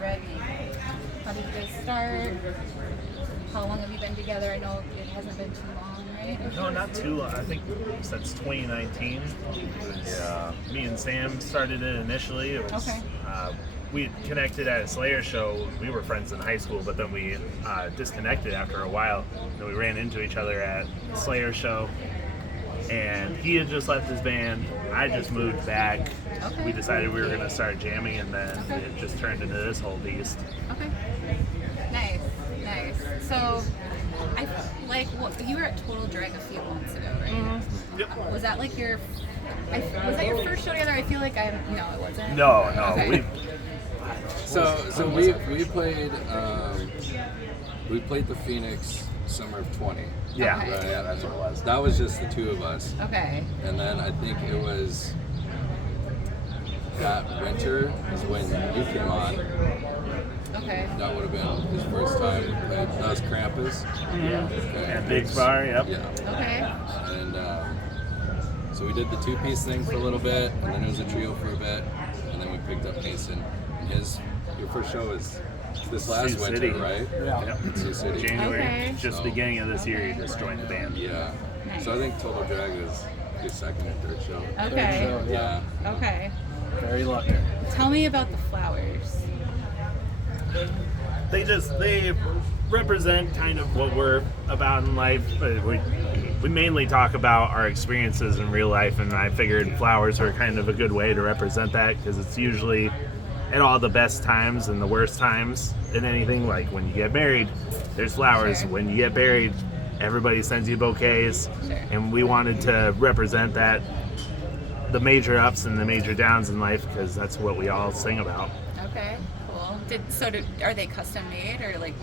Ready. How did you guys start? How long have you been together? I know it hasn't been too long, right? No, not too long. I think since 2019. Me and Sam started it initially. It was, Okay. We had connected at a Slayer show. We were friends in high school, but then we disconnected after a while. Then we ran into each other at the Slayer show. And he had just left his band. I just moved back. Okay. We decided we were going to start jamming, and then it just turned into this whole beast. Okay. Nice. So, you were at Total Drag a few months ago, right? Mm-hmm. Yep. Was that like your? Was that your first show together? I feel like no, it wasn't. No. Okay. We played the Phoenix summer of 20. Yeah. Okay. Right, yeah, that's what it was. That was just the two of us. Okay. And then I think it was that winter is when you came on. Okay. That would have been his first time. That was Krampus. Yeah. Okay. And Big Bar, yep. Yeah. Okay. And so we did the two-piece thing for a little bit, and then it was a trio for a bit, and then we picked up Mason. Your first show was this last Sioux winter, City. right? Yep. Sioux City. January, Okay. just So- beginning of this year, you just joined the band. Yeah. Nice. So I think Total Drag is your second and third show. Okay. Yeah. Okay. Very lucky. Tell me about the flowers. They represent kind of what we're about in life. But we mainly talk about our experiences in real life, and I figured flowers are kind of a good way to represent that, because it's usually at all the best times and the worst times in anything. Like when you get married, there's flowers. Sure. When you get buried, everybody sends you bouquets. Sure. And we wanted to represent that, the major ups and the major downs in life, because that's what we all sing about. Okay. Cool. Are they custom made or like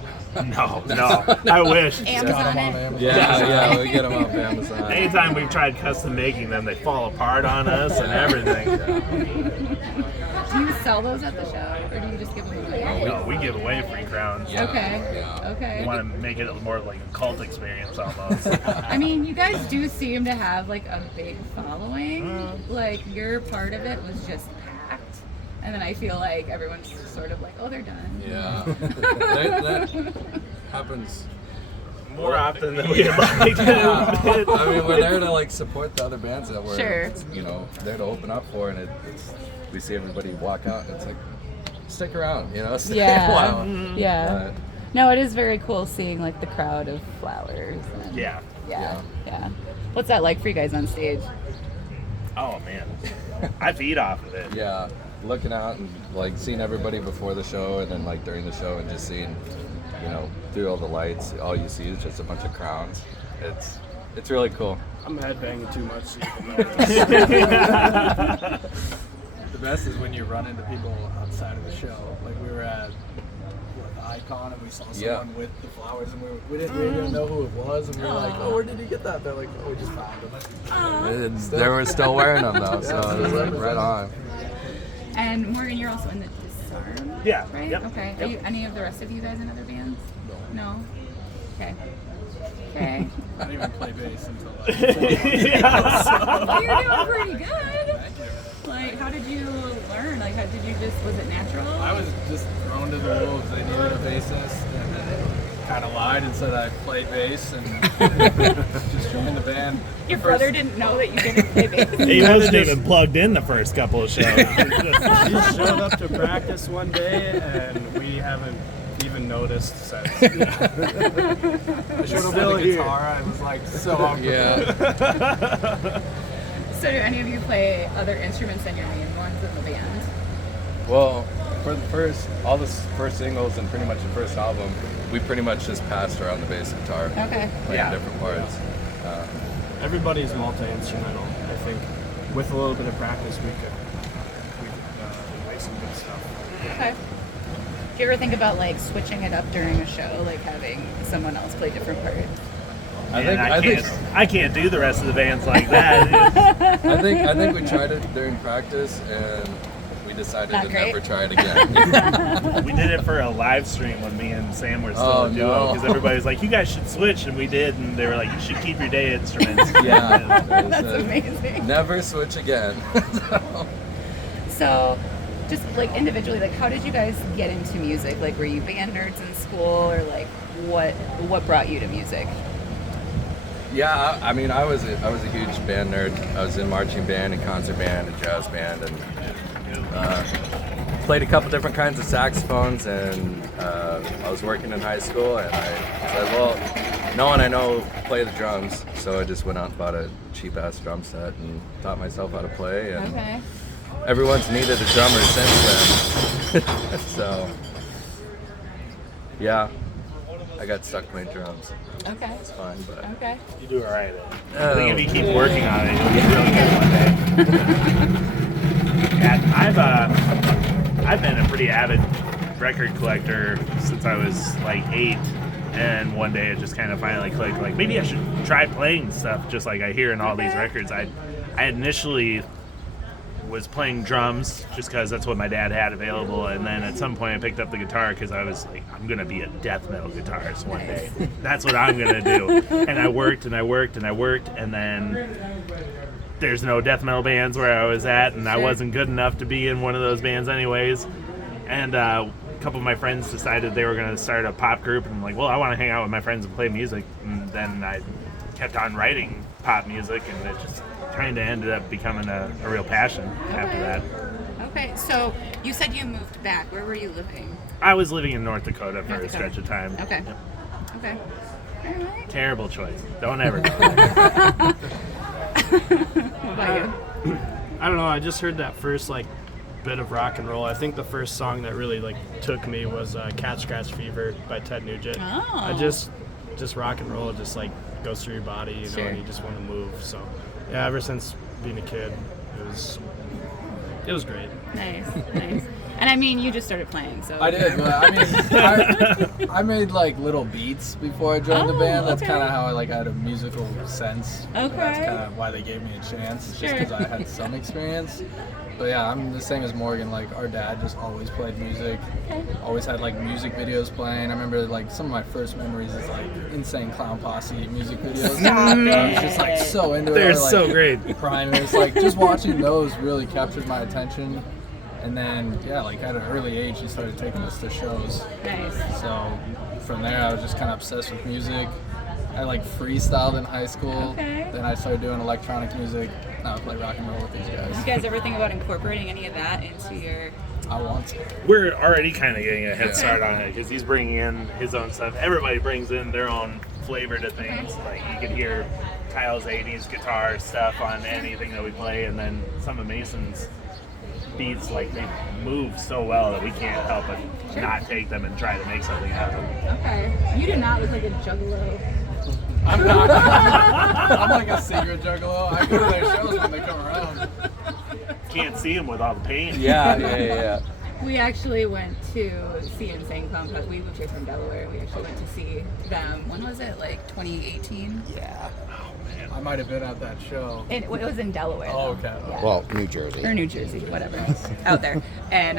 No, I wish. Amazon it? Yeah, we get them off Amazon. Anytime we've tried custom making them, they fall apart on us and everything. Do you sell those at the show, or do you just give them away? No, we give away free crowns. Yeah. Okay. Yeah. Okay. We want to make it more like a cult experience almost. I mean, you guys do seem to have like a big following. Like your part of it was just packed, and then I feel like everyone's sort of like, oh, they're done. Yeah. that happens. More often than we'd like to admit. I mean, we're there to like support the other bands that we're, Sure. there to open up for, and we see everybody walk out, and it's like, stick around, stay Yeah. a while. Yeah. No, it is very cool seeing like the crowd of flowers. And, Yeah. Yeah. What's that like for you guys on stage? Oh man, I feed off of it. Yeah, looking out and like seeing everybody before the show, and then like during the show, and just seeing, through all the lights, all you see is just a bunch of crowns. It's really cool. I'm headbanging too much so you can notice. The best is when you run into people outside of the show. Like we were at the Icon and we saw someone with the flowers, and we didn't even know who it was, and we were like, oh, where did you get that? They're like, oh, we just found them. And they were still wearing them though, so it was like right on. And Morgan, you're also in the Disarm. Yeah. Right? Yep. Okay. Yep. Are you any of the rest of you guys in other bands? No. Okay. I didn't even play bass until Well, you're doing pretty good. Thank you. Like, how did you learn? Like, was it natural? I was just thrown to the wolves. They needed a bassist, and I kind of lied and said I played bass, and just joined the band. Your brother didn't know that you didn't play bass. He wasn't even plugged in the first couple of shows. He showed up to practice one day, and we haven't even noticed since. I showed up with a guitar. I was like so awkward. Yeah. So do any of you play other instruments than your main ones in the band? Well, for all the first singles and pretty much the first album, we pretty much just passed around the bass guitar, Okay. playing different parts. Everybody's multi-instrumental. I think with a little bit of practice, we could make some good stuff. Okay. Do you ever think about like switching it up during a show, like having someone else play different parts? I can't do the rest of the bands like that. I think we tried it during practice, and we decided Not to great. never try it again. We did it for a live stream when me and Sam were still a duo, no. because everybody was like, you guys should switch, and we did, and they were like, you should keep your day instruments. Yeah. That's amazing. Never switch again. So, just like individually, like how did you guys get into music? Like were you band nerds in school, or like what brought you to music? Yeah, I mean, I was a huge band nerd. I was in marching band and concert band and jazz band, and played a couple different kinds of saxophones. And I was working in high school, and I said, well, no one I know play the drums, so I just went out and bought a cheap ass drum set and taught myself how to play. And Okay. everyone's needed a drummer since then. So yeah, I got stuck playing drums. Okay. It's fine, but Okay. You do all right. I think if you keep working on it, you'll get really good one day. Yeah, I've been a pretty avid record collector since I was like 8, and one day it just kind of finally clicked. Like maybe I should try playing stuff just like I hear in all these records. I initially was playing drums just because that's what my dad had available, and then at some point I picked up the guitar because I was like, I'm gonna be a death metal guitarist one day. That's what I'm gonna do. And I worked and I worked and I worked, and then there's no death metal bands where I was at, and I wasn't good enough to be in one of those bands anyways. And a couple of my friends decided they were gonna start a pop group, and I'm like, well, I want to hang out with my friends and play music. And then I kept on writing pop music, and it just kind of ended up becoming a real passion after that. Okay, so you said you moved back. Where were you living? I was living in North Dakota for North a Dakota. stretch of time. Okay. Yep. Okay. All right. Terrible choice. Don't ever go there. What about you? I don't know. I just heard that first like bit of rock and roll. I think the first song that really like took me was "Cat Scratch Fever" by Ted Nugent. Oh. I just rock and roll just like goes through your body, you know, Sure. and you just want to move. So yeah, ever since being a kid, it was great. Nice, nice. And I mean, you just started playing, so I did, but I mean, I made like little beats before I joined the Oh, band. That's okay. kind of how I had a musical sense. Okay. That's kind of why they gave me a chance, just Sure. because I had some experience. But yeah, I'm the same as Morgan. Like our dad just always played music. Always had like music videos playing. I remember like some of my first memories is like Insane Clown Posse music videos. Stop I was it. just like so into it. They're like, so great. Primers, like just watching those really captured my attention. And then yeah, like at an early age, he started taking us to shows. nice. So from there, I was just kind of obsessed with music. I like freestyled in high school. Okay. Then I started doing electronic music. Now I play rock and roll with these Did you guys. guys ever think about incorporating any of that into your? I want to. We're already kind of getting a head start on it because he's bringing in his own stuff. Everybody brings in their own flavor to things. Like you could hear Kyle's 80s guitar stuff on anything that we play, and then some of Mason's beats, like they move so well that we can't help but not take them and try to make something out of them. Okay. You do not look like a juggalo. I'm not. I'm like a secret juggalo. I go to their shows when they come around. Can't see him with all the paint. Yeah. We actually went to see Insane Clown Posse. We moved here from Delaware. We actually went to see them. When was it? Like 2018? Yeah. I might have been at that show. It was in Delaware. Oh, though. okay. Yeah. Well, New Jersey. Or New Jersey, whatever, out there. And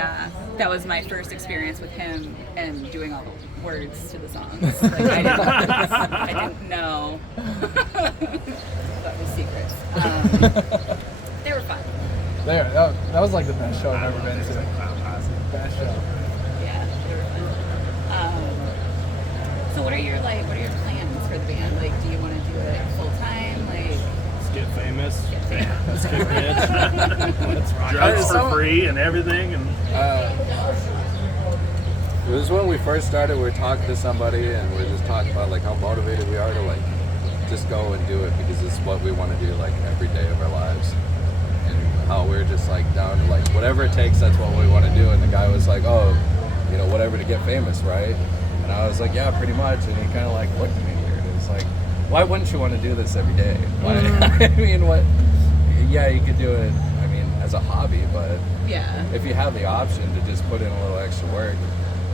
that was my first experience with him and doing all the words to the songs. Like, I didn't know. That was secrets. They were fun. There, that was like the best show I've ever been to. Best show. Yeah, they were fun. So what are your plans for the band? Like, do you want to do it full time? Like, Let's get famous. yeah. Let's get rich. Let's rock. Drugs for free and everything, and It was when we first started. We were talking to somebody, and we were just talking about like how motivated we are to like just go and do it because it's what we want to do like every day of our lives. And how we're just like down to like whatever it takes. That's what we want to do. And the guy was like, "Oh, you know, whatever to get famous, right?" And I was like, "Yeah, pretty much." And he kind of like looked at me weird. It was like, "Why wouldn't you want to do this every day?" Why? I mean, what? Yeah, you could do it. I mean, as a hobby, but Yeah. if you have the option to just put in a little extra work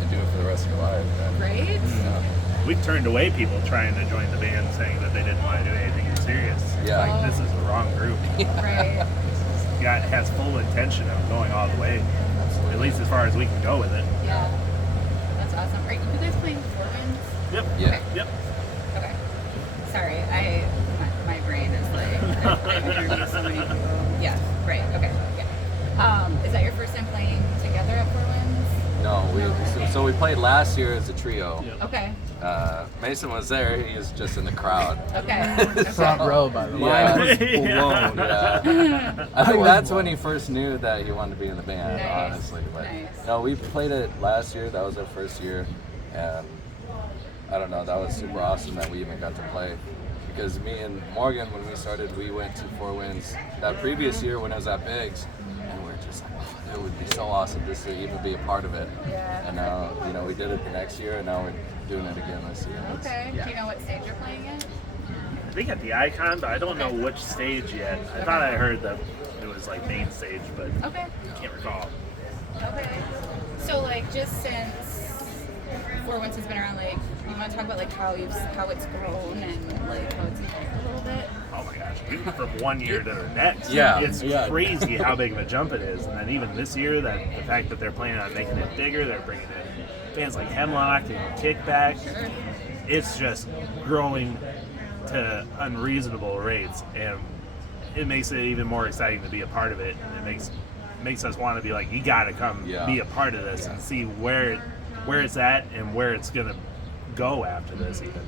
and do it for the rest of your life, then, Right? yeah. we've turned away people trying to join the band saying that they didn't want to do anything serious. Yeah. Like, this is the wrong group. Right. Guy has full intention of going all the way, at least as far as we can go with it. Yeah. That's awesome. Are you guys playing Four Winds? Yep. Yeah. Yep. Okay. Sorry, my brain is like, I've heard so many people. Yeah, right, okay. Yeah. Is that your first time playing together at Four Winds? No, so we played last year as a trio. Yep. Okay. Mason was there. He was just in the crowd. Okay. Front row, by the way. Yeah. was blown. Yeah. I think that's when he first knew that he wanted to be in the band, Nice. honestly. But Nice. no, we played it last year. That was our first year, and I don't know. That was super awesome that we even got to play. Because me and Morgan, when we started, we went to Four Winds that previous year when I was at Biggs, and we're just like, oh, it would be so awesome just to even be a part of it. Yeah. And now, we did it the next year, and now we're doing it again this year. Okay. Do you know what stage you're playing at? I think at the Icon, but I don't know which stage yet. I thought I heard that it was like main stage, but Okay. I can't recall. Okay. So like just since Four Winds has been around, like you want to talk about like how it's grown and like how it's evolved a little bit? Oh my gosh, even from one year to the next, Yeah, it's yeah. crazy how big of a jump it is. And then even this year, that the fact that they're planning on making it bigger, they're bringing in bands like Hemlock and Kickback. Sure. It's just growing to unreasonable rates, and it makes it even more exciting to be a part of it. And it makes us want to be like, you got to come be a part of this and see where it's at and where it's gonna go after this even.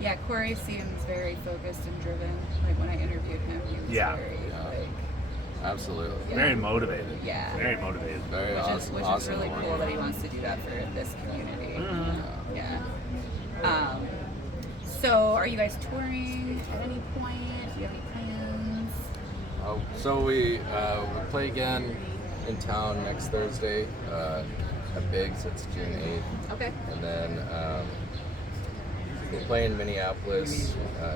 Yeah, Corey seems very focused and driven. Like when I interviewed him, he was very like, Absolutely. Yeah. Very motivated. Yeah. Very motivated. Very awesome. which awesome is really to work cool with. that he wants to do that for this community. Mm-hmm. Yeah. So are you guys touring at any point? Do you have any plans? So we play again in town next Thursday at Biggs. It's June 8th. Okay. And then we'll play in Minneapolis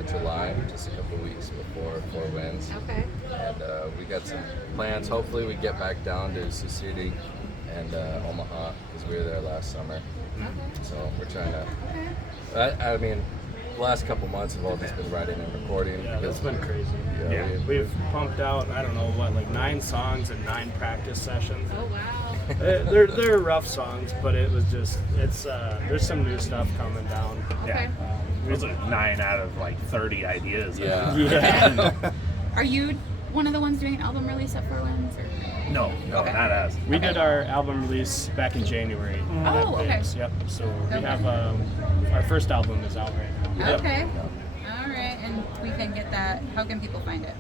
July, just a couple weeks before Four Winds. Okay. And we got some plans. Hopefully we get back down to Sioux City and Omaha because we were there last summer. So we're trying to. I mean, the last couple months have all just been writing and recording. Yeah, that's been crazy. Yeah. We've pumped out, I don't know what, like 9 songs and 9 practice sessions. Oh wow. They're rough songs, but it was just, there's some new stuff coming down. Okay. It was like 9 out of like 30 ideas. Yeah. Yeah. Are you one of the ones doing an album release at Four Winds? Or? No, Okay. not us. We did our album release back in January. at Oh, okay. Biggs. Yep. So we Okay. have our first album is out right now. Okay. All right, and we can get that. How can people find it?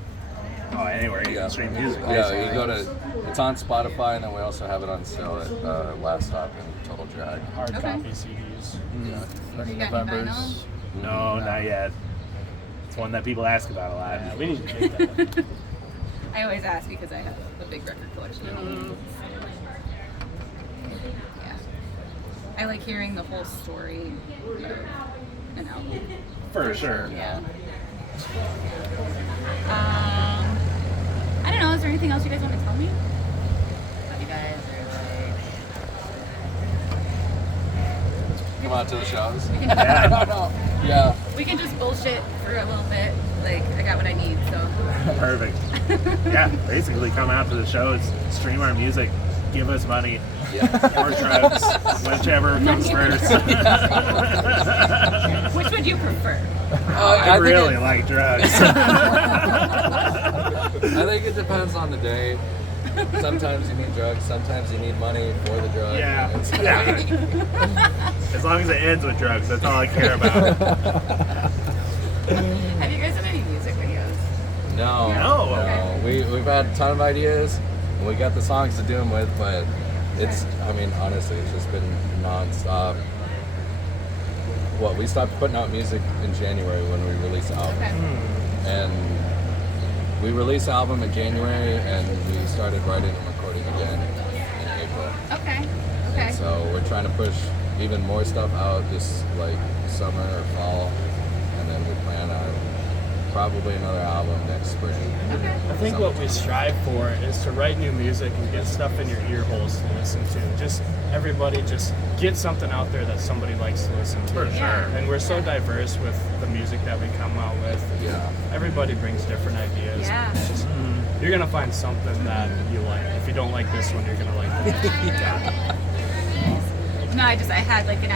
Oh, anywhere you can stream music. Yeah, you go to, it's on Spotify, and then we also have it on sale at Last Stop and Total Drag. Hard Okay. copy CDs. You got any vinyl? No, not yet. It's one that people ask about a lot. Yeah, we need to take that. I always ask because I have a big record collection at home. Yeah. I like hearing the whole story of an album. For sure. Yeah. I don't know. Is there anything else you guys want to tell me? Love you guys. Come out to the shows. We can, Yeah. we can just bullshit for a little bit. Like, I got what I need, so. Perfect. Yeah, basically come out to the shows, stream our music, give us money or drugs, whichever comes first. Which would you prefer? I really like drugs. I think it depends on the day. Sometimes you need drugs, sometimes you need money for the drugs. Yeah. It's- As long as it ends with drugs, that's all I care about. Have you guys done any music videos? No. No. Okay. We've had a ton of ideas, and we got the songs to do them with, but it's, I mean, honestly, it's just been non-stop. We stopped putting out music in January when we released the album. Okay. And we released the album in January, and we started writing and recording again in April. Okay. Okay. So we're trying to push even more stuff out this like summer or fall, and then we plan on probably another album next spring. Okay. I think what we strive for is to write new music and get stuff in your ear holes to listen to. Everybody just get something out there that somebody likes to listen to. For sure. And we're so diverse with the music that we come out with. Yeah. Everybody brings different ideas. Yeah. It's just, you're gonna find something that you like. If you don't like this one, you're gonna like that. No, I had like an